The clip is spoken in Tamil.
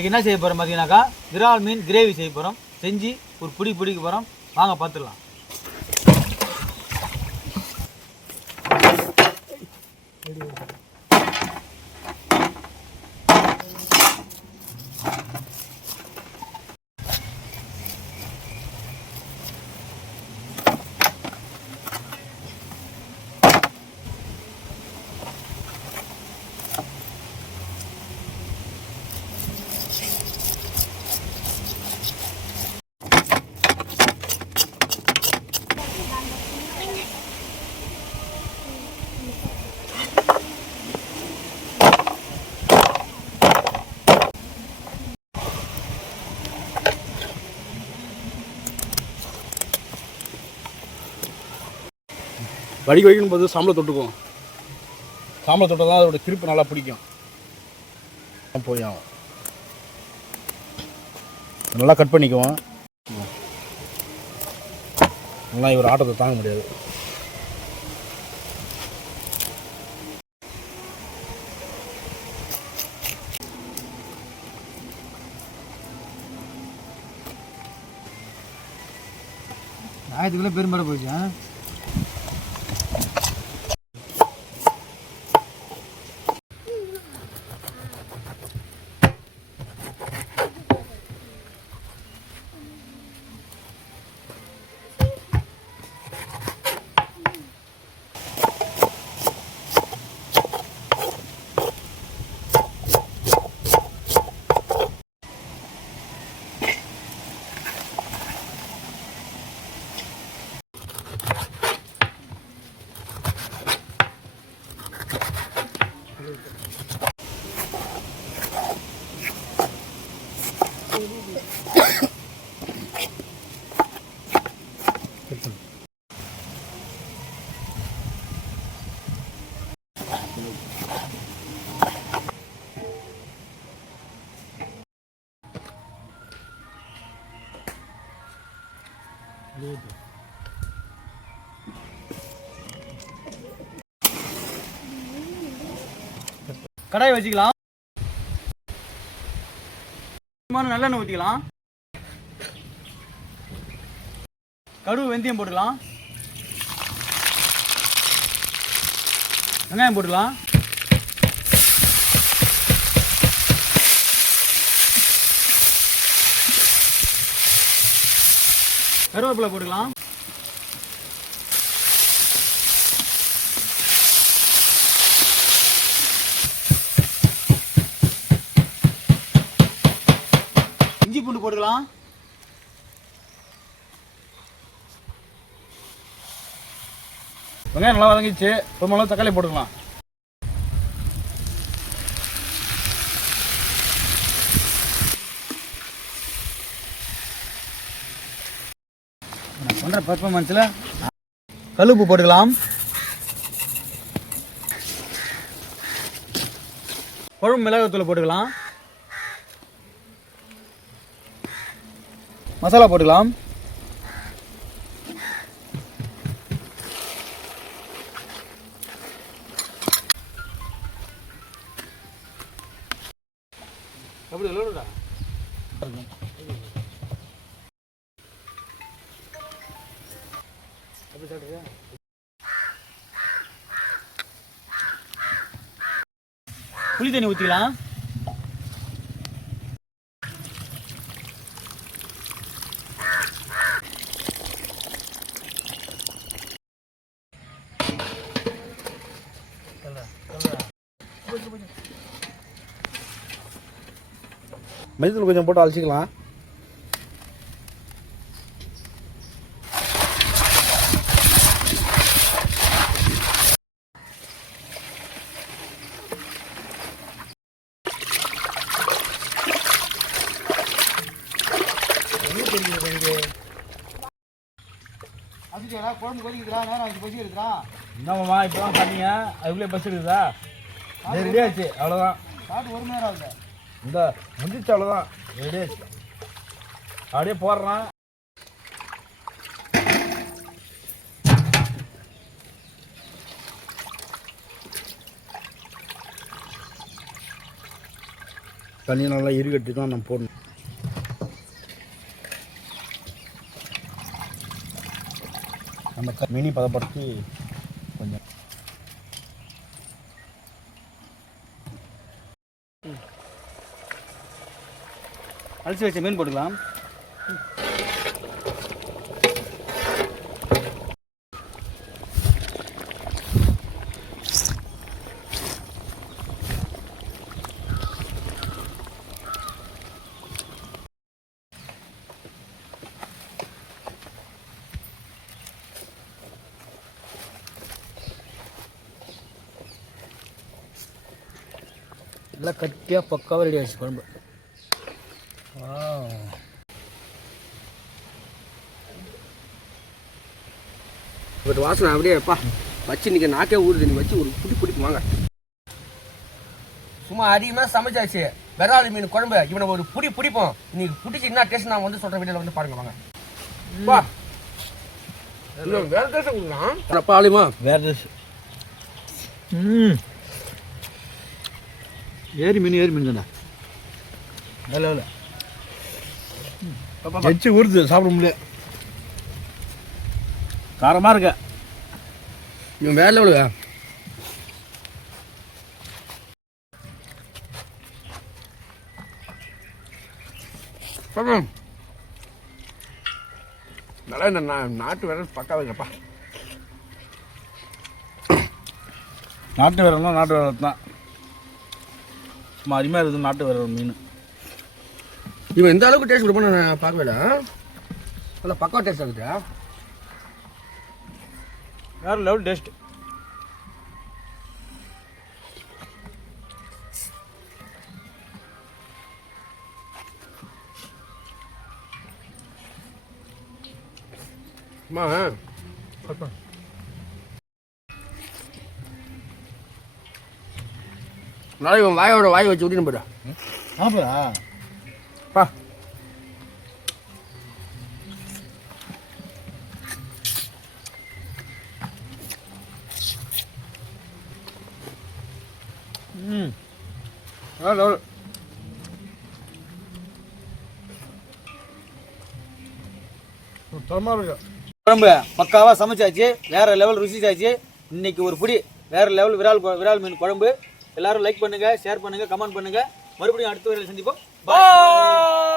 இன்றைக்கி என்ன செய்ய போகிறோம் பார்த்தீங்கன்னாக்கா விரால் மீன் கிரேவி செய்ய போகிறோம் செஞ்சு ஒரு பிடி பிடிக்க போகிறோம் வாங்க பார்த்துடலாம் வடிக்க வைக்கணும் போது சாம்பலை தொட்டுக்குவோம். சாம்பலை தொட்டால் தான் அதோட திருப்பு நல்லா பிடிக்கும். போய் ஆகும். நல்லா கட் பண்ணிக்குவோம். நல்லா இவர் ஆட்டத்தை தாங்க முடியாது. ஞாயிற்றுக்குள்ளே பெரும்பாடு போயிடுச்சேன் ஆ? கடாய் வச்சுக்கலாம். நல்லெண்ணெய் ஊற்றிக்கலாம் கடுகு வெந்தயம் போட்டுக்கலாம். வெங்காயம் போட்டுக்கலாம். கருவேப்பிலை போட்டுக்கலாம். இஞ்சி பூண்டு போட்டுக்கலாம். வெங்காயம் நல்லா வதங்கிச்சு ஒரு நல்லா தக்காளி போட்டுக்கலாம் நான் பண்ணுற பர்ஃபார்மன்ஸில் கழுப்பு போட்டுக்கலாம். குழம்பு மிளகாத்தூள் போட்டுக்கலாம். மசாலா போட்டுக்கலாம். எப்படி எல்லோருடா எப்படி சாப்பிட்றியா புளி தண்ணி ஊற்றிக்கலாம் மஞ்சள் கொஞ்சம் போட்டு அழைச்சிக்கலாம் அதுக்கேடா குழம்பு கொதிக்குதுடா நேரம் ஆச்சு பசி இருக்குதா என்னம்மா இப்போ தான் பண்ணீங்க? அதுக்குள்ளே பஸ் இருக்குதா ரெடி ஆச்சு அவ்வளோதான் சாப்பிட்டு ஒரு மணி நேரம் ஆகுது. இந்த முடிச்சு அவ்வளோதான் ரெடி ஆச்சு. அப்படியே போடுறான். தண்ணி நல்லா இருக்கட்டுக்கு நம்ம போடணும். நம்ம மினி பதப்படுத்தி கொஞ்சம். அலசி வச்ச மீன் போட்டுக்கலாம். நல்லா கட்டியாக பக்காவாக ரெடி ஆச்சு குழம்பு பட் வாசனை அப்படியே அப்பா வச்சு நீங்கள் நாக்கே ஊறுது நீ வச்சு ஒரு புடி பிடிக்கும் வாங்க. சும்மா அதிகமாக சமைச்சாச்சு. விராலு மீன் குழம்பு இவனை ஒரு புடி பிடிப்போம். இன்னைக்கு பிடிச்சி என்ன டேஸ்ட் நான் வந்து சொல்கிற வீடியோவில் வந்து பாருங்க வாங்க. வா இன்னும் வேற டேஸ்ட் கொடுக்கலாம். அப்பா ஆலிமா வேறு ம். ஏரி மீன் ஏரி மீன் தானே வேலை. வேலை வச்சு ஊறுது சாப்பிட முடியல. காரமாக இருக்க. இவன் வேற லெவலுங்க நல்லா இந்த நாட்டு வேற பக்காவுங்கப்பா நாட்டு விரல்னா நாட்டு விரல் தான். சும்மா அருமையாக இருக்குது நாட்டு விரல் மீன். இவன் எந்த அளவுக்கு டேஸ்ட் கொடுப்பான்னு நான் பார்க்கல நல்லா பக்கா டேஸ்ட் ஆகுதா வேற லெவல் டேஸ்ட் அம்மா நாளைக்கு இவன் வாயோட வாய் வச்சு விட்டுன்னு போய்டா. ஆப்பா பா. ம். தரமாக இருக்கு? குழம்பு பக்காவாக சமைச்சாச்சு வேற லெவல் ருசிச்சாச்சு. இன்னைக்கு ஒரு புடி வேற லெவல் விரால் விரால் மீன் குழம்பு. எல்லாரும் லைக் பண்ணுங்க ஷேர் பண்ணுங்க கமெண்ட் பண்ணுங்க. மறுபடியும் அடுத்த வரையில் சந்திப்போம். பாய்